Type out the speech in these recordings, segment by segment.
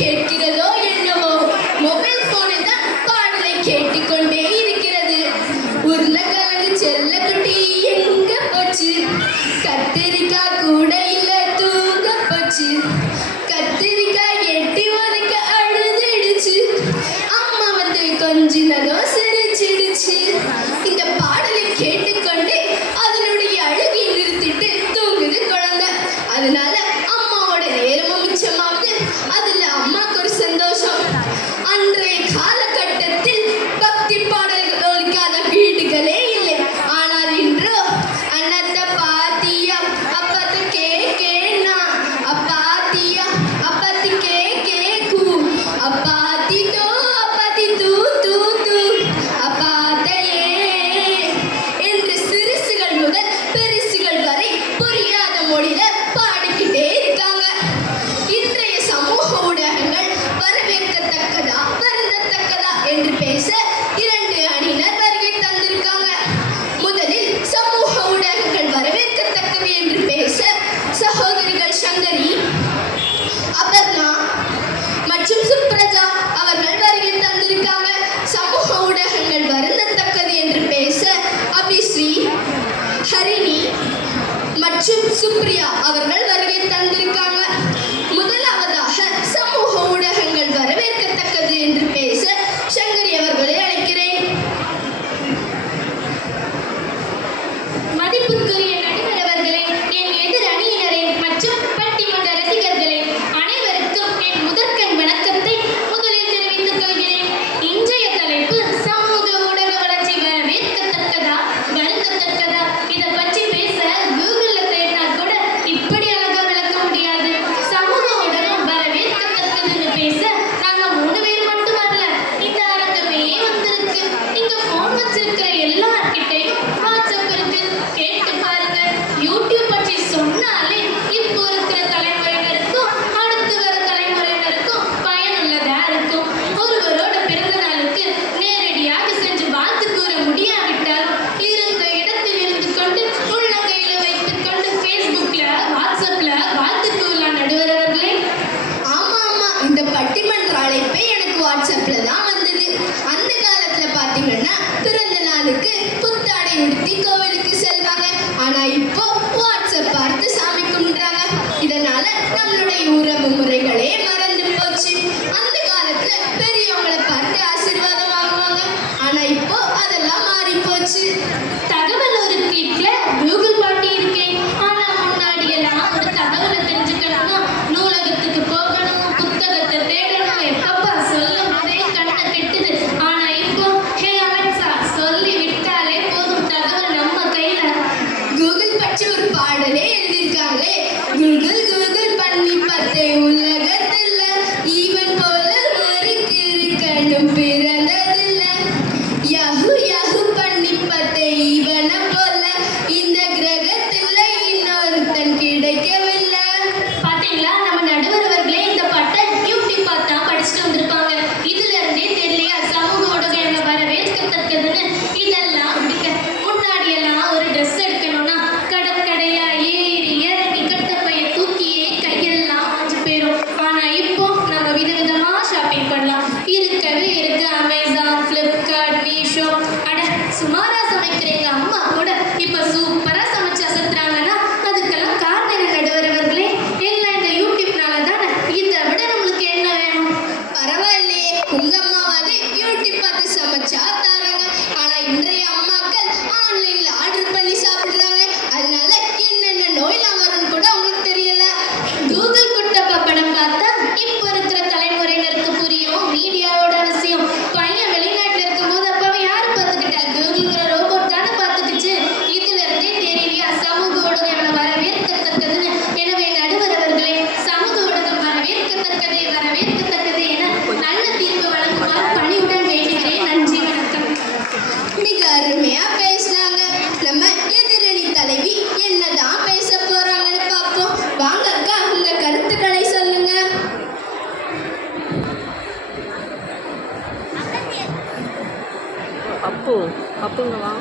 கேட்கிறதோ என்னவோ மொபைல் போனில் தான் பாடலை கேட்டுக்கொண்டே இருக்கிறது. உருளைக்கிழங்கு செல்லக்குட்டி எங்க போச்சு? கத்திரிக்காய் கூட இல்ல தூங்க போச்சு. கத்திரிக்காய் எட்டி உதைக்க அழுதுடுச்சு. அம்மா வந்து கொஞ்சினதும் சிரிச்சிடுச்சு. இந்த பாடலை கேட்டுக்கொண்டு அதனுடைய அழுகை நிறுத்திட்டு தூங்குது குழந்தை. அதனால அம்மாவோட நேரமும் மிச்சமாவது. அதுல அம்மாக்கு ஒரு சந்தோஷம். அன்றைய காலகட்டத்தில் பக்தி பாடல்கள் ஒலிக்காத வீடுகளே இல்லை. ஆனால் இன்றோ அண்ணத்தை பாத்தியா அப்பத்து கேக்கேனா அப்பாத்தியா அப்பத்து கேக்கேக்கு அப்பாத்தி தோ அப்பாத்தி தூ தூ தூ அப்பாத்தையே என்று சிறுசுகள் முதல் பெருசுகள் வரை புரியாத மொழியில பாடிக்கிட்டே இருக்காங்க. இன்றைய சமூக ஊடகங்கள் வரவேற்கத்தக்கதா வருந்தத்தக்கதா என்று பேச இரண்டு அணியினர் வருகை தந்திருக்காங்க. முதலில் சமூக ஊடகங்கள் வரவேற்கத்தக்கது என்று பேச சகோதரிகள் சங்கரி, அபர்ணா மற்றும் சுப்ரஜா அவர்கள் வருகை தந்திருக்காங்க. சமூக ஊடகங்கள் வருந்தத்தக்கது என்று பேச அபிஸ்ரீ, ஹரிணி மற்றும் சுப்ரியா அவர்கள் வருகை தந்திருக்காங்க. முதலாவதாக சமூக ஊடகங்கள் வரவேற்கத்தக்கது என்று பேச சங்கரி அவர்களை அழைக்கிறேன். மதிப்புக்குரிய நடுவர் அவர்களே, என் எதிர் அணியினரே மற்றும் பட்டிமன்ற ரசிகர்களே, அனைவருக்கும் என் முதற்கண் வணக்கத்தை முதலில் தெரிவித்துக் கொள்கிறேன். இன்றைய தலைப்பு சமூக ஊடக வளர்ச்சி வரவேற்கத்தக்கதா வருந்தத்தக்கதா. இதை பற்றி பேச கூகுள்ல தேடினா கூட இப்படி அழகா விளக்க முடியாது. சமூக ஊடகம் வரவேற்கத்தக்கதுன்னு பேச நாங்க 3 பேர் மட்டும் வரல, இந்த அரங்கமே வந்திருக்கு. இங்க போன் வச்சிருக்கிற எல்லார்கிட்டையும் வாட்ஸ்அப் இருக்கு, கேட்டு பாருங்க. யூடியூப் பற்றி சொன்னாலே இப்போ இருக்கிற தலைமுறையினருக்கும் அடுத்து வர தலைமுறையினருக்கும் பயனுள்ளதா இருக்கும். ஒருவரோட பிறந்த நாளுக்கு நேரடியாக சென்று வாழ்த்து கூற முடியாவிட்டால் இருந்த இடத்தில் இருந்து கொண்டு உள்ளங்கையில வைத்துக் கொண்டு ஃபேஸ்புக்ல வாட்ஸ்அப்ல வாழ்த்து கூறலாம். நடுவர் அவர்களே, ஆமா ஆமா, இந்த பட்டிமன்ற அழைப்பே எனக்கு வாட்ஸ்அப்ல தான் வந்தது. அந்த காலத்துல பாத்தீங்கன்னா பிறந்த நாளுக்கு புத்தாடை உடுத்தி கோவிலுக்கு செல்வாங்க. ஆனா இப்போ வாட்ஸ்அப் பார்த்து சாமி கும்பிடுறாங்க. இதனால நம்மளுடைய உறவு முறைகளே மறந்து போச்சு. அந்த காலத்துல பெரியவங்களை பார்த்து ஆசீர்வாதம் வாங்குவாங்க. ஆனா இப்போ அதெல்லாம் மாறி போச்சு. தகவல் ஒரு கிளிக்ல கூகுள் பாட்டி இருக்கேன். ஆனா முன்னாடி எல்லாம் ஒரு தகவலை தெரிஞ்சுக்கணும்னா நூலகத்துக்கு போகணும், புத்தகத்தை தேடணும். எப்பப்பா சொல்லும் போதே கண்ணை கெட்டுது. ஆனா இப்போ ஹே அலெக்சா சொல்லி விட்டாலே போதும், தகவல் நம்ம கையில. கூகுள் பற்றி ஒரு பாடலே எழுதியிருக்காங்களே. கூகுள் கூகுள் பண்ணி பார்த்தேன் உலகத்துல ஈவன் போல ஒரு கிறுக்கனும் பிறந்ததில்ல. யாஹூ யாஹூ பண்ணி பார்த்தேன் ஈவனை போல இந்த கிரகத்துல இன்னொருத்தன் கிடைக்கவில்லை. பாத்தீங்களா, நம்ம நடுவர் அவர்களே இந்த பாட்டை யூடியூப் பார்த்தா படிச்சுட்டு வந்திருப்பாங்க. இதுல இருந்தே தெரியலையா சமூக ஊடகம் என்ன வரவேற்கத்தக்கதுன்னு. இதெல்லாம் விடுங்க. முன்னாடி எல்லாம் ஒரு ட்ரெஸ் எடுக்கணும்னா கடற்கடையா ஏறி இறங்கி கட்டப்பைய தூக்கியே கையெல்லாம் மாஞ்சு போயிடும். ஆனா இப்போ நம்ம விதவிதமா ஷாப்பிங் பண்ணலாம். இருக்கவே இருக்கு அமேசான், ஃப்ளிப்கார்ட், மீஷோ. அட சுமாரா சமைக்கிற எங்க அம்மா கூட இப்ப சூப்பரா சமைச்சு அசத்துறாங்கன்னா அதுக்கெல்லாம் காரணம் என்ன நடுவர் அவர்களே? எல்லாம் இந்த யூடியூப்னால தானே. இதை விட நம்மளுக்கு என்ன வேணும்? பரவாயில்லையே, உங்க அம்மாவாவது யூடியூப் பார்த்து சமைச்சா தாராங்க. ஆனா இன்றைய அம்மாக்கள் ஆன்லைன்ல ஆர்டர் பண்ணி சாப்பிடுறாங்க. அதனால என்னென்ன நோயெல்லாம் வரும்னு கூட உங்களுக்கு தெரியல. கூகுள் குட்டப்பா படம் பார்த்தா இப்போ இருக்கிற தலைமுறையினருக்கு புரியும் மீடியாவோட அவசியம். பையன் வெளிநாட்டுல இருக்கும்போது அப்பவே யாரு பார்த்துக்கிட்டா? கூகுள்ங்கிற ரோபோட் தானே பார்த்துக்கிச்சு. இதுல இருந்தே தெரியலையா சமூக ஊடகம் என்ன வரவேற்கத்தக்கதுன்னு. எனவே நடுவர் அவர்களே, சமூக ஊடகம் வரவேற்கத்தக்கதே வரவேற்கத்தக்கதே என நல்ல தீர்ப்பு வழங்குமாறு பணிவுடன் வேண்டுகிறேன். நன்றி, வணக்கம். மிக அருமையா பேசினாங்க. நம்ம எதிரணி தலைவி என்னதான் பேச போறாங்கன்னு பார்ப்போம். வாங்க அக்கா, உங்க கருத்துக்களை சொல்லுங்க. அப்புங்க வா.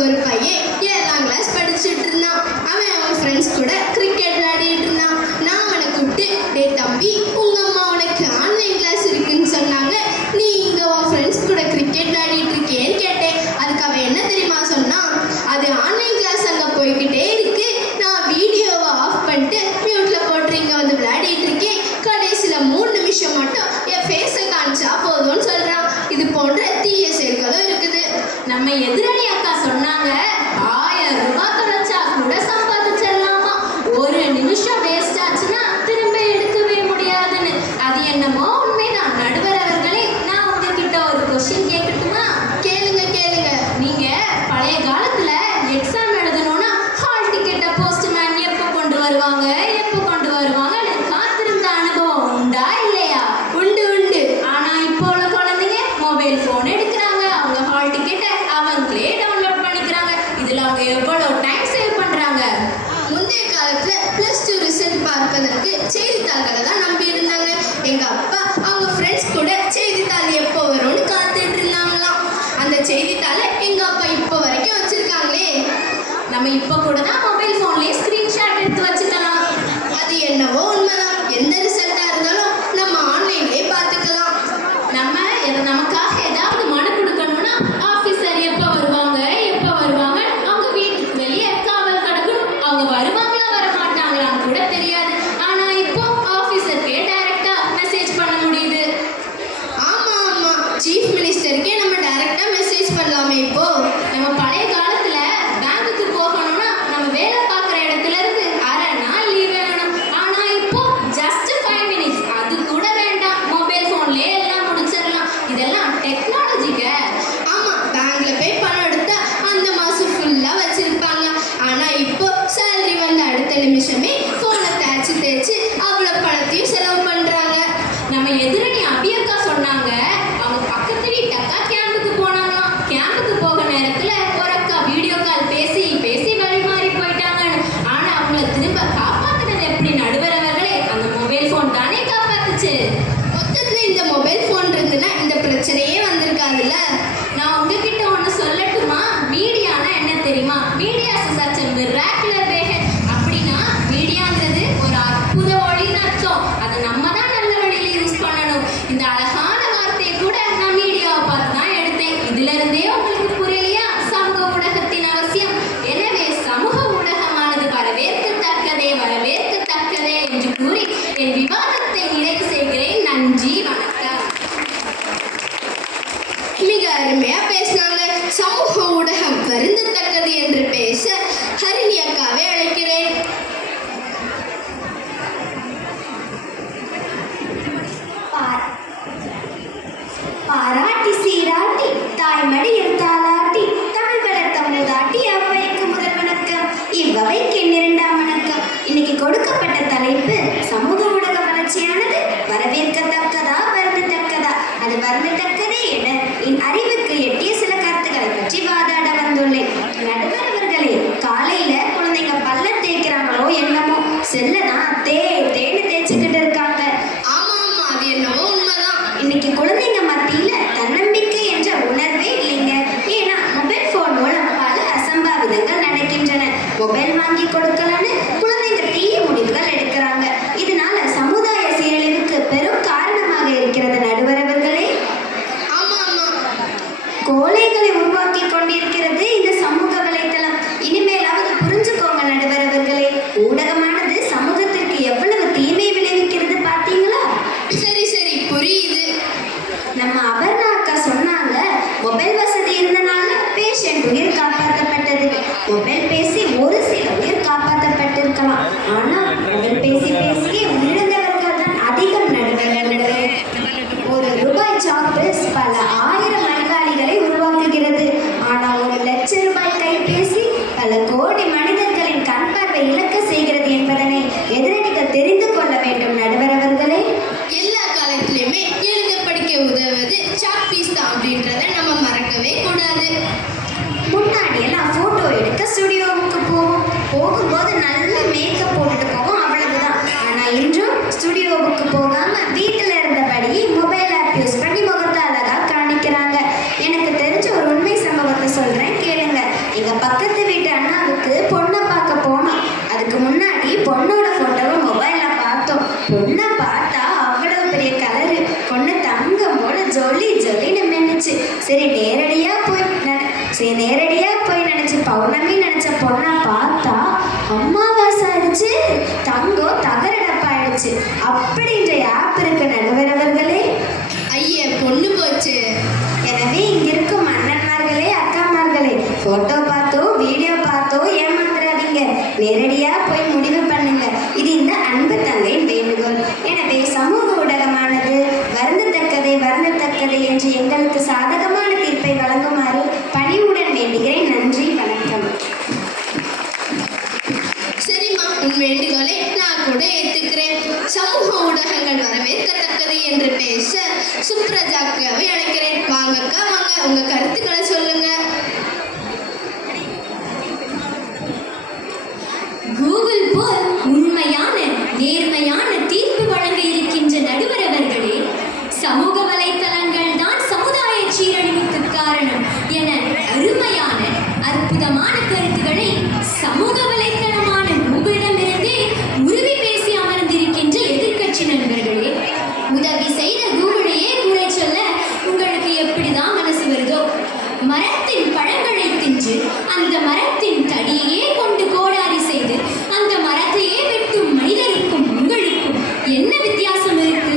ஒரு பையன் 7ஆம் கிளாஸ் படிச்சுட்டு இருந்தான். அவன் ஃப்ரெண்ட்ஸ் கூட கிரிக்கெட் விளையாடிட்டு இருந்தான். நான் அவனை கூப்பிட்டு, டேய் தம்பி, உங்க அம்மா உனக்கு ஆன்லைன் கிளாஸ் இருக்குன்னு சொன்னாங்க, நீ இங்க உன் ஃப்ரெண்ட்ஸ் கூட கிரிக்கெட் விளையாடிட்டு இருக்கேன்னு கேட்டேன். அதுக்கு அவன் என்ன தெரியுமா சொன்னான்? அது ஆன்லைன் கிளாஸ் அங்க போய்கிட்டே இருக்கு, நான் வீடியோவை ஆஃப் பண்ணிட்டு மியூட்ல போட்டு இங்க வந்து விளையாடிட்டு இருக்கேன், கடைசியில 3 நிமிஷம் மட்டும் என் ஃபேஸை காமிச்சா போதும்னு சொல்றான். இது போன்ற தீய செயல்களும் இருக்குது. நம்ம எதிரணி அக்கா சொன்னாங்க, 1000 ரூபாய் கிடைச்சா கூட சம்பாதிச்சிடலாமா, 1 நிமிஷம் வேஸ்ட் ஆச்சுன்னா திரும்ப எடுக்கவே முடியாதுன்னு. அது என்னமோ உண்மைதான். நடுவர் அவர்களே, நான் உங்ககிட்ட ஒரு கொஸ்டின் கேட்கட்டுமா? கேளுங்க கேளுங்க. நீங்க பழைய காலத்துல எக்ஸாம் எழுதணும்னா ஹால் டிக்கெட்டை போஸ்ட்மேன் எப்போ கொண்டு வருவாங்கன்னு காத்திருந்த அனுபவம் உண்டா இல்லையா? உண்டு உண்டு. ஆனா இப்போ உள்ள குழந்தைங்க மொபைல் போன் எடுக்கிறாங்க, அவங்க ஹால் டிக்கெட்டை அவங்களே டவுன்லோட் பண்ணிக்கிறாங்க. இதுல அவங்க எவ்வளவு டைம் சேவ் பண்றாங்க. முந்தைய காலத்துல +2 ரிசல்ட் பார்ப்பதற்கு செய்தித்தாள்களை தான் நம்பி இருந்தாங்க. எங்க அப்பா அவங்க ஃப்ரெண்ட்ஸ் கூட செய்தித்தாள் எப்போ வரும்னு காத்துட்டு இருந்தாங்களாம். அந்த செய்தித்தாளை எங்க அப்பா இப்போ வரைக்கும் வச்சிருக்காங்களே. நம்ம இப்போ கூட தான் மொபைல் போன்லயே ஸ்கிரீன்ஷாட் எடுத்து வச்சுக்கலாம். அது என்னவோ உண்மைதான். எந்த ரிசல்ட்டா இருந்தாலும் நம்ம ஆன்லைன்லயே பார்த்துக்கலாம். நமக்காக ஏதாவது மனு கொடுக்கணும்னா ஆபீசர் எப்போ வருவாங்க அவங்க வீட்டுக்கு வெளியே காவல் கிடக்கணும். அவங்க வருவாங்களா வர மாட்டாங்களான்னு கூட தெரியாது. ஆனா இப்போ ஆபீசருக்கே டைரக்டா மெசேஜ் பண்ண முடியுது. ஆமா ஆமா, சீஃப் மினிஸ்டருக்கே நம்ம டைரக்டா மெசேஜ் பண்ணலாமே இப்போ. நம்ம பழைய காலத்துல பேங்குக்கு போகணும்னா நம்ம வேலை பார்க்குற இடத்துல இருந்து அரை நாள் லீவ் வேணும். ஆனா இப்போ ஜஸ்ட் 5 minutes, அது கூட வேண்டாம், மொபைல் போன்லயே எல்லாம் முடிச்சிடலாம். இதெல்லாம் டெக்னாலஜிங்க. ஆமா, பேங்க்ல போய் பணம் எடுத்தா அந்த மாசம் ஃபுல்லா வச்சிருப்பாங்க. ஆனா இப்போ சேலரி வந்த அடுத்த நிமிஷமே போனை தேய்ச்சி அவ்வளவு பணத்தையும் செலவு பண்றாங்க. நம்ம எதிரணி அபியக்கா சொன்னாங்க, அவங்க பக்கத்து வீட்டு அக்கா கேம்புக்கு போனாங்களாம். கேம்புக்கு போக நேரத்துல ஒரு அக்கா வீடியோ கால் பேசி வழி மாறி போயிட்டாங்கன்னு. ஆனா அவங்கள திரும்ப காப்பாத்துனது எப்படி நடுவர் அவர்களே? அந்த மொபைல் போன் தானே காப்பாத்துச்சு. மொத்தத்துல இந்த மொபைல் போன் இருந்துன்னா இந்த பிரச்சனையே வந்திருக்காதுல்ல. நான் உங்ககிட்ட ஒண்ணு சொல்லட்டுமா? மீடியானா என்ன தெரியுமா? Media is such a miraculous being. அப்படின்னா மீடியாங்கிறது ஒரு அற்புத ஒளின்னு அர்த்தம். அதை நம்ம தான் நல்ல வழியில யூஸ் பண்ணணும். இந்த அழகான வார்த்தையை கூட நான் மீடியாவை பார்த்து தான் எடுத்தேன். இதுல இருந்தே உங்களுக்கு புரியலையா சமூக ஊடகத்தின் அவசியம்? எனவே சமூக ஊடகமானது வரவேற்கத்தக்கதே என்று கூறி என் விவாதத்தை நிறைவு செய்கிறேன். நன்றி, வணக்கம். மிக அருமையா பேசினாங்க. சமூக ஊடகம் வருந்தத்தக்கது என்று பேச ஹரிணி அக்காவை அழைக்கிறேன். பாராட்டி சீராட்டி தாய்மடியில் தாளாட்டி தமிழ் வளர்த்த மூதாட்டி அவ்வைக்கு முதல் வணக்கம், இவ்வவைக்கு என் 2ஆம் வணக்கம். இன்னைக்கு கொடுக்கப்பட்ட தலைப்பு சமூக ஊடக வளர்ச்சியானது வரவேற்கத்தக்கதா வருந்தத்தக்கதா? அது வருந்தத்தக்கதே என என் அறிவுக்கு எட்டிய சில கருத்துக்களை பற்றி வாதாட வந்துள்ளேன். நடுவர் அவர்களே, காலையில குழந்தைங்க பல்ல தேய்க்கிறாங்களோ என்னமோ, செல்லதான் தேய்னு தேய்ச்சிக்கிட்டு இருக்காங்க. ஆமா ஆமா, அது என்னவோ உண்மைதான். இன்னைக்கு குழந்தைங்க மத்தியில தன்னம்பிக்கை என்ற உணர்வே இல்லைங்க. ஏன்னா மொபைல் போன் மூலம் பல அசம்பாவிதங்கள் நடக்கின்றன. மொபைல் வாங்கி கொடுக்கலன்னு குழந்தைங்க தீய முடிவுகள் எடுக்கிறாங்க. இதனால சமுதாய சீரழிவுக்கு பெரும் காரணமாக இருக்கிறது நடுவர் அவர்களே. ஆமா ஆமா, கோழைகளை உருவாக்கி கொண்டிருக்கிறது இந்த சமூக வலைத்தளம். இனிமேலாவது புரிஞ்சுக்கோங்க நடுவர் அவர்களே. ஊடகமானது சமூகத்திற்கு எவ்வளவு தீமை விளைவிக்கிறது பார்த்தீங்களா? சரி புரியுது. நம்ம அபர்ணா அக்கா சொன்னாங்க, மொபைல் வசதி இருந்தனால பேஷண்ட் உயிர் காப்பாற்றப்பட்டது. மொபைல் பேசி ஒரு சில உயிர் காப்பாற்றப்பட்டிருக்கலாம். ஆனா மொபைல் பேசியே உயிரிழந்தவர்கள் தான் அதிகம் நடுவர்களே. ஒரு ரூபாய் சாக்பீஸ் பல 1000 அறிவாளிகளை உருவாக்குகிறது. ஆனா 1 லட்சம் ரூபாய் கைபேசி பல கோடி மனிதர்களின் கண் பார்வை இழக்க செய்கிறது என்பதனை எதிரணிகள் தெரிந்து கொள்ள வேண்டும் நடுவர் அவர்களே. எல்லா காலத்திலயுமே எழுத படிக்க உதவுவது சாக்பீஸ் தான் அப்படின்றத நம்ம மறக்கவே கூடாது. முன்னாடி எல்லாம் போட்டோ எடுக்க ஸ்டுடியோவுக்கு போகும்போது நல்ல மேக்கப் போட்டுட்டு போவோம், அவ்வளவுதான். ஆனா இன்றும் ஸ்டுடியோவுக்கு போகாம வீட்டுல இருந்தபடி மொபைல் ஆப் யூஸ் பண்ணி முகத்தை அழகா காணிக்கிறாங்க. எனக்கு தெரிஞ்ச ஒரு உண்மை சம்பவத்தை சொல்றேன், கேளுங்க. எங்க பக்கத்து வீட்டு அண்ணாவுக்கு பொண்ணை பார்க்க போனோம். அதுக்கு முன்னாடி பொண்ணோட போட்டோவை மொபைல்ல பார்த்தோம். பொண்ணை பார்த்தா அவ்வளவு பெரிய கலரு, பொண்ணு தங்கம் போல ஜொலி ஜொலின்னு மின்னுச்சு. சரி நேரடியா போய் நினைச்சு பௌர்ணமி நினைச்ச பொண்ணை பார்த்தா அம்மாவாசை ஆயிடுச்சு, தங்கம் தகரடப்பாயிடுச்சு. அப்படின்ற ஆப் இருக்கு நடுவர் அவர்களே. ஐயே பொண்ணு போச்சு. எனவே இங்கிருக்கும் அண்ணன்மார்களே, அக்காமார்களே, போட்டோ பார்த்தோ வீடியோ பார்த்தோ ஏமாந்துடாதீங்க. நேரடியா போய் முடிவு பண்ணுங்க. இது இந்த அன்பு தங்கையின் வேண்டுகோள். எனவே சமூக ஊடகமானது வருந்தத்தக்கதை என்று எங்களுக்கு சாதகமான தீர்ப்பை வழங்குமாறு பணிவுடன் வேண்டுகிறேன். நன்றி, வணக்கம். சரிம்மா, உன் வேண்டுகோளை நான் கூட ஏத்துக்கிறேன். சமூக ஊடகங்கள் வரவேற்கத்தக்கது என்று பேச சுப்ரஜாக்காவை அழைக்கிறேன். வாங்கக்கா வாங்க, உங்க கருத்துக்களை சொல்லுங்க. கூகுள் போல் உண்மையான நேர்மையான தீர்ப்பு வழங்க இருக்கின்ற நடுவர் அவர்களே, சமூக வலைத்தளங்கள் தான் சமுதாய சீரழிவுக்கு காரணம் என அருமையான அற்புதமான கருத்துக்களை சமூக வலைத்தளமான கூகுளிடமிருந்தே உருவி பேசி அமர்ந்திருக்கின்ற எதிர்க்கட்சி நண்பர்களே, உதவி செய்த கூகுளையே குறை சொல்ல உங்களுக்கு எப்படிதான் மனசு வருதோ? மரத்தின் பழங்களை தின்று அந்த மரத்தின் தடியையே கொண்டு கோடாரி செய்து அந்த மரத்தையே வெட்டும் மனிதருக்கும் உங்களுக்கும் என்ன வித்தியாசம் இருக்கு?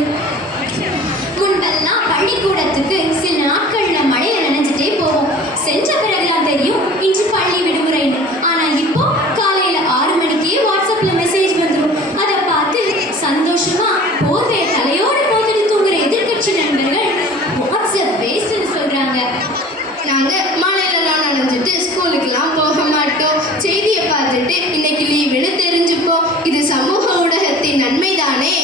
முன்பெல்லாம் பள்ளிக்கூடத்துக்கு சில நாட்கள்ல மழையில நனைஞ்சிட்டே போவோம். சென்ற பிறகுதான் தெரியும் இன்று பள்ளி விடுமுறைன்னு. ஆனா இப்போ காலையில 6 மணிக்கே வாட்ஸ்அப்ல மெசேஜ் வந்துடும். அதை பார்த்து சந்தோஷமா போர்வை தலையோடு போட்டுட்டு தூங்குற எதிர்க்கட்சி நண்பர்கள் வாட்ஸ்அப் வேஸ்ட்னு சொல்றாங்க. நாங்க மழையிலலாம் நனைஞ்சிட்டு ஸ்கூலுக்கெல்லாம் போக மாட்டோம். செய்தியை பார்த்துட்டு இன்னைக்கு லீவுன்னு தெரிஞ்சுப்போம். இது சமூக ஊடகத்தின் நன்மைதானே.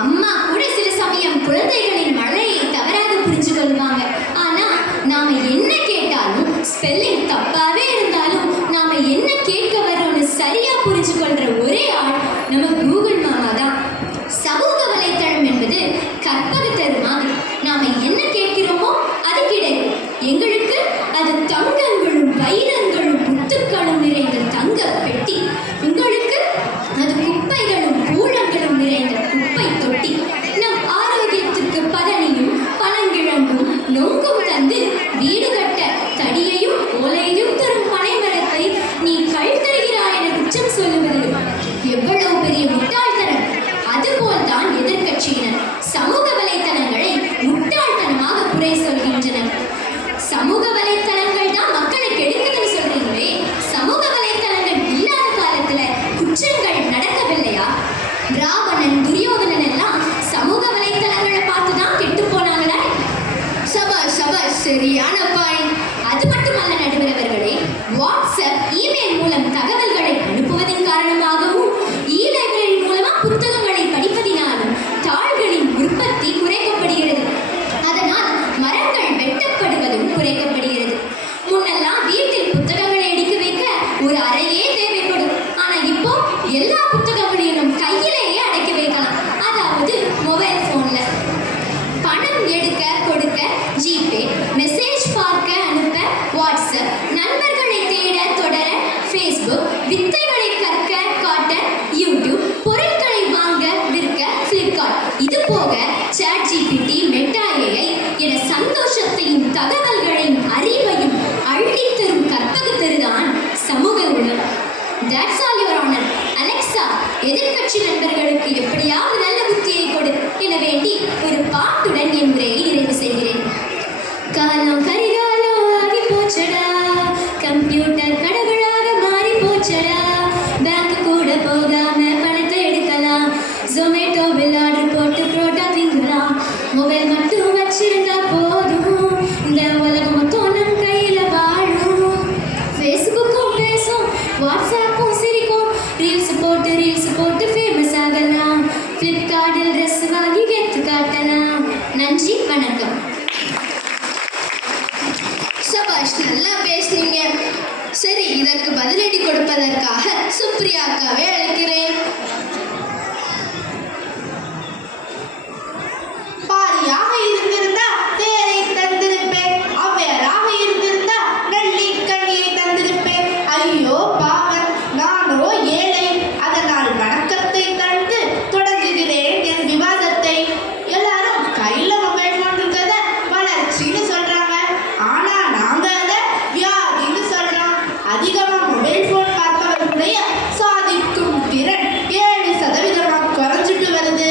அம்மா கூட சில சமயம் குழந்தைகளின் மழையை தவறாக புரிஞ்சு கொள்வாங்க. ஆனா நாம என்ன கேட்டாலும் ஸ்பெல்லிங் தப்பாவே இருந்தாலும் நாம என்ன கேட்க வர்றோம்னு சரியா புரிஞ்சு கொள்ற ஒரே ஆள் நம்ம கூகுள் மாமா தான். சமூக வலைத்தளம் என்பது கற்பக தருமாறு. நாம என்ன கேட்கிறோமோ அது கிடைக்கும். எங்களுக்கு அது தங்கங்களும் வைரங்களும் முத்துக்களும் நிறைந்த தங்க பெட்டி. உங்களுக்கு அது குப்பைகளும் கூழங்களும் நிறைந்த குப்பை தொட்டி. நம் ஆரோக்கியத்துக்கு பதனியும் பனங்கிழங்கும் நொங்கும் தந்து வீடு கட்ட தடியையும் ஓலையையும் தரும் பனைமரத்தை நீ கல் தருகிறாய் என குற்றம் சொல்லுவது எவ்வளவு பெரிய முட்டாள்தனம்! அதுபோல் தான் எதிர்க்கட்சியினர் சமூக வலைத்தளங்களை முட்டாள்தனமாக குறை சொல்கின்றனர். சமூக வலைத்தளங்கள் தான் மக்களை கெடுக்குதுன்னு சொல்றீங்களே, சமூக வலைத்தளங்கள் இல்லாத காலத்துல குற்றங்கள் நடக்கவில்லையா? ராவணன் துரியோதனன் எல்லாம் சமூக வலைத்தளங்களை பார்த்துதான் கெட்டு போனாங்களா? சபாஷ், சரியான பாயிண்ட். அது மட்டுமல்ல நடுவர் அவர்களே, வாட்ஸ்அப் இமெயில் மூலம் தகவல்களை அனுப்புவதன் காரணமாகவும் லைப்ரரி மூலமா புத்தகங்களை படிப்பதினாலும் தாள்களின் உற்பத்தி குறைக்கப்படுகிறது. அதனால் மரங்கள் வெட்டப்படுவதும் குறைக்கப்படுகிறது. முன்னெல்லாம் வீட்டில் புத்தகங்களை எடுக்க வைக்க ஒரு அறையே தேவைப்படும். ஆனா இப்போ எல்லா புத்தகங்களையும் நம் கையிலேயே அடக்கி வைக்கலாம். அதாவது மொபைல் போன்ல பணம் எடுக்க கொடுக்க ஜிபே, மெசேஜ் பார்க்க அனுப்ப வாட்ஸ்அப், நண்பர்களை தேட தொடர ஃபேஸ்புக், வித்தைகளை கற்க காட்ட யூடியூப், பொருட்களை வாங்க விற்க ஃப்ளிப்கார்ட். இது போக சாட் ஜிபிடி, மெட்டா ஏஐ என சந்தோஷத்தையும் தகவல்களையும் அறிவையும் அள்ளித்தரும் கற்பகத்தருதான் சமூக ஊடகம். That's all your honor. Alexa, எதிர்க்கட்சி நண்பர்களுக்கு எப்படியாவது நல்ல புத்தியை கொடு என வேண்டி ஒரு பாட்டுடன் என் உரையை நிறைவு செய்கிறேன். காலம் கரிகாலம் ஆகி போச்சடா, கம்ப்யூட்டர் கடவுளாக மாறி போச்சடா, பேங்க் கூட போகாம பணத்தை எடுக்கலாம், ஜொமேட்டோவில் ஆர்டர் போட்டு புரோட்டா திங்கலாம், மொபைல் மட்டும் வச்சிருந்தா போதும், இந்த உலகம் மொத்தம் நம் கையில வாழும். ஃபேஸ்புக்கும் பேசும், வாட்ஸ்அப்பும் சிரிக்கும், ரீல்ஸ் போட்டு ஃபேமஸ் ஆகலாம், ஃப்ளிப்கார்ட்டில் ட்ரெஸ் வாங்கி கெத்து காட்டலாம். நன்றி, வணக்கம். சபாஷ், நல்லா பேசுனீங்க. சரி, இதற்கு பதிலடி கொடுப்பதற்காக சுப்ரியா அக்காவை அழைக்கிறேன். பாரியாக இருந்திருந்தா தேரை தந்திருப்பேன், அவ்வையராக இருந்திருந்தா நெல்லி கண்ணியை தந்திருப்பேன், அதிகமா மொபைல் போன் பார்ப்பவர்களுடைய சாதிக்கும் திறன் 7% குறைஞ்சிட்டு வருது.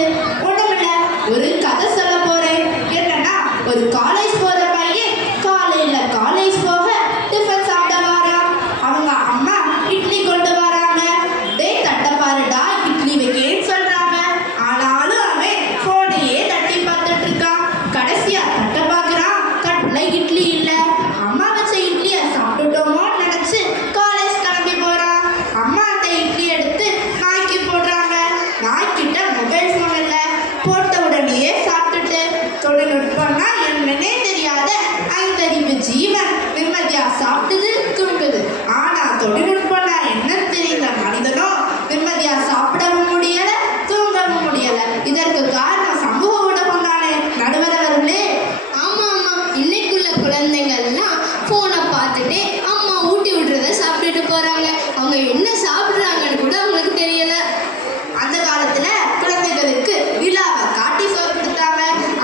ஒண்ணுமில்ல, ஒரு கதை சொல்ல போறேன். என்னன்னா, ஒரு காலேஜ் போற பையன் காலையில காலேஜ் போக டிஃபன் சாப்பிட வரான். அவங்க அம்மா இட்லி கொண்டு வராங்க. டேய் தட்ட பாருடா, இட்லி வைக்கேன்னு சொல்றாங்க. ஆனாலும் அவன் போனையே தட்டி பார்த்துட்டு இருக்கான். கடைசியா தட்ட பார்க்கறான், தட்டுல இட்லி இல்ல. அம்மா வச்ச இட்லிய சாப்பிட்டுட்டோமோன்னு நினைச்சு காலேஜ் கிளம்பி போறான். அம்மா அந்த இட்லி எடுத்து நாய்க்கு போடுறாங்க. நாய்க்கிட்ட மொபைல் போன் இல்ல. போட்ட உடனேயே சாப்பிட்டுட்டு தொழில்நுட்பம்னா என்னன்னே தெரியாத 5 அறிவு ஜீவன் நிம்மதியா சாப்பிட்டுது தூங்குது. ஆனா தொழில்நுட்பம்னா என்னன்னு தெரியல மனிதனோ நிம்மதியா சாப்பிடவும் முடியல, தூங்கவும் முடியல. இதற்கு காரணம் சமூக ஊடகம் தானே நடுவர் அவர்களே. ஆமா ஆமா, இன்னைக்குள்ள குழந்தைங்கள்லாம் போனை பார்த்துட்டே அம்மா ஊட்டி விடுறத சாப்பிட்டுட்டு போறாங்க. அவங்க என்ன சாப்பிடுறாங்கன்னு கூட அவங்களுக்கு தெரியல. அந்த காலத்துல குழந்தைகளுக்கு விழாவை காட்டி சோறு கொடுத்தாங்க.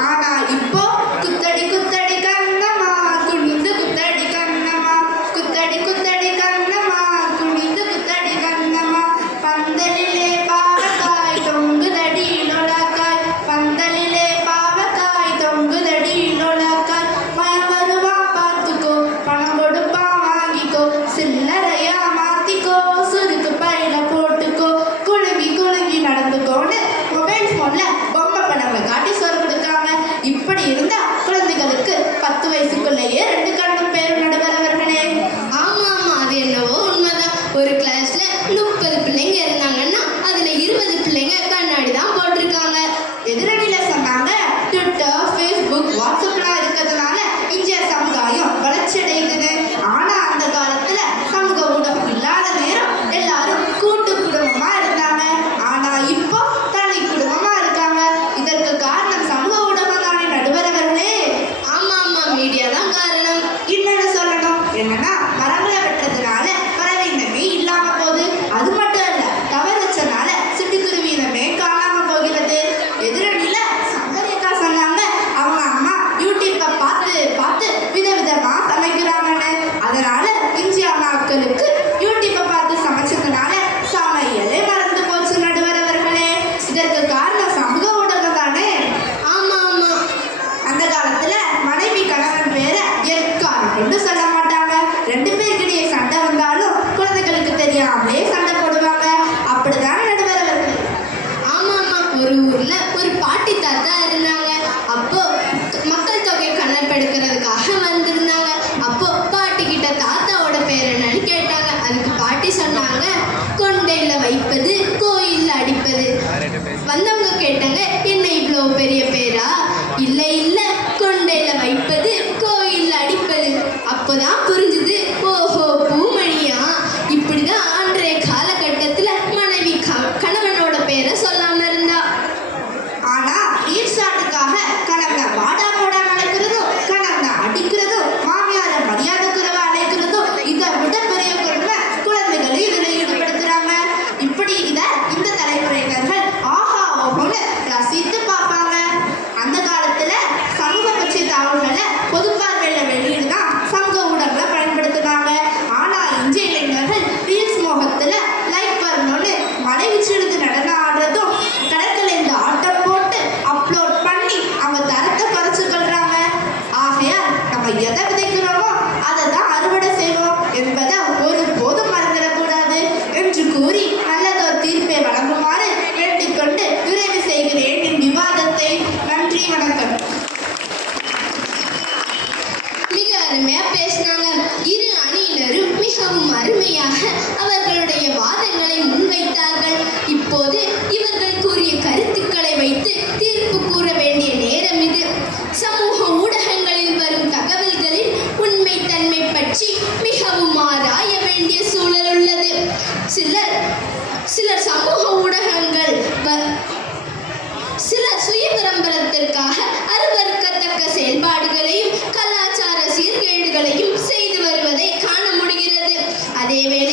ஆனா இப்போ குத்தடி குத்தடி கண்ணம்மா குனிந்து குத்தடி கண்ணம்மா, குத்தடி குத்தடி கண்ணம்மா குனிந்து குத்தடி கண்ணம்மா, பந்தலிலே பாவக்காய் தொங்குதடி நொலக்காய், பந்தலிலே பாவக்காய் தொங்குதடி நொலக்காய், மயம் வருவா பார்த்துக்கோ, பணம் கொடுப்பா வாங்கிக்கோ, சில்லறையா மாத்திக்கோ, சுருக்கு பையில போட்டுக்கோ, குலுங்கி குலுங்கி நடந்துக்கோன்னு மொபைல் போன்ல பொம்மை படங்களை காட்டி சோறு கொடுக்காம. இப்படி இருந்தா குழந்தைகளுக்கு 10 வயசுக்குள்ளேயே 2 கண்ணும் பேரும் நடுவர் அவர்களே. ஆமா ஆமா, அது என்னவோ உண்மைதான். ஒரு கிளாஸ்ல 30 பிள்ளைங்க இருந்தாங்கன்னா அதுல 20 பிள்ளைங்க கண்ணாடி தான் போட்டிருக்காங்க. எதிரணியில சொன்னாங்க, ட்விட்டர், ஃபேஸ்புக், வாட்ஸ்அப்லாம் இருக்கிறதுனால இந்திய சமுதாயம் வளர்ச்சி அடையுதுன்னு. ஆனா அந்த காலத்துல சமூக ஊடகம் இல்லாத நேரம் எல்லாரும் கூட்டு குடும்பமா இருந்தாங்க. ஆனா இப்போ தனி குடும்பமா இருக்காங்க. இதற்கு காரணம் சமூக ஊடகம் தானே நடுவர் அவர்களே. ஆமா ஆமா, மீடியா தான் காரணம். இன்னொன்னு சொல்லணும். என்னன்னா, மரங்களை வெட்டுறதுனால பறவை இனமே இல்லாம போகுது. அது மட்டும் இல்ல, தவறு வச்சனால சிட்டுக்குருவி இனமே காணாம போகிறது. எதிரணியில சங்கரேகா சொன்னாங்க, அவங்க அம்மா யூடியூப்பை பார்த்து பார்த்து விதவிதமா சமைக்கிறாங்கன்னு. அதனால இந்தியா மக்களுக்கு யூடியூப்பை பார்த்து சமைச்சதுனால சமையலே மறந்து போச்சு நடுவர் அவர்களே. இதற்கு காரணம் சமூக ஊடகம் தானே. ஆமா ஆமா, அந்த காலத்துல மனைவி கணவன் பேர எக்காரம் கொண்டு சொல்ல மாட்டாங்க. 2 பேருக்கிடையே சண்டை வந்தாலும் குழந்தைகளுக்கு தெரியாமலே சண்டை போடுவாங்க. அப்படிதானே நடுவர் அவர்களே. ஆமா ஆமா, ஒரு ஊர்ல ஒரு பாட்டி தாத்தா இருந்தாங்க. அப்போ மக்கள் தொகை கணக்கெடுக்கிறதுக்காக வந்திருந்தாங்க. அப்போ பாட்டி கிட்ட தாத்தாவோட பேர் என்னன்னு கேட்டாங்க. அதுக்கு பாட்டி சொன்னாங்க, கொண்டையில வைப்பது கோயில்ல அடிப்பது. வந்தவங்க கேட்டாங்க, என்ன இவ்வளோ பெரிய பேரா? இல்ல இல்ல, கொண்டையில வைப்பது கோயில்ல அடிப்பது. அப்போதான் புரிஞ்சுது, ஓஹோ பூமணியா, இப்படிதான் அன்றைய காலகட்டத்துல மனைவி கணவனோட பேரை சொல்லாம இருந்தா. ஆனா ஈர்ஷாட்டுக்காக கணவனை வாடா போடா அழைக்கிறதும், கணவனை அடிக்கிறதும், மாமியாரை மரியாதை குறைவா அழைக்கிறதும், இதை விட பெரிய கொடுமை குழந்தைகளை இதுல ஈடுபடுத்துறாங்க. இப்படி இந்த தலைமுறையினர்கள் ஆஹா ஓஹோன்னு ரசித்து பார்ப்பாங்க. அந்த காலத்துல சமூக பற்றிய தகவல்களை பொது பார்வையில வெளியிடுதான் சமூக ஊடகங்களை பயன்படுத்தினாங்க. ஆனா இந்திய இளைஞர்கள் ரீல்ஸ் மோகத்துல லைக் வரணும்னு மலை உச்சியிலிருந்து நடனம் ஆடுறதும், கடற்கரை இந்த ஆட்டம் போட்டு அப்லோட் பண்ணி அவங்க தரத்தை குறைச்சு கொள்றாங்க. ஆகையால் நம்ம எதை விதைக்கிறோமோ அதை தான் அறுவடை செய்வோம் என்பதை ஒருபோதும் மறந்துடக்கூடாது என்று கூறி நல்லதொரு தீர்ப்பை வழங்குமாறு வேண்டிக்கொண்டு நிறைவு செய்கிறேன் என் விவாதத்தை. நன்றி, வணக்கம். மிக அருமையா பேசினாங்க. இரு அணியினரும் மிகவும் அருமையாக அவர்களுடைய வாதங்களை முன்வைத்தார்கள். இப்போது இவர்கள் கூறிய கருத்துக்களை வைத்து தீர்ப்பு கூற வேண்டிய நேரம் இது. சமூக ஊடகங்களில் வரும் தகவல்களின் உண்மைத்தன்மை பற்றி மிகவும் ஆராய வேண்டிய சூழல் உள்ளது. சிலர் சமூக ஊடகங்கள் சில சுய விளம்பரத்திற்காக அருவருக்கத்தக்க செயல்பாடுகளையும் கலாச்சார சீர்கேடுகளையும் செய்து வருவதை காண முடிகிறது. அதேவேளை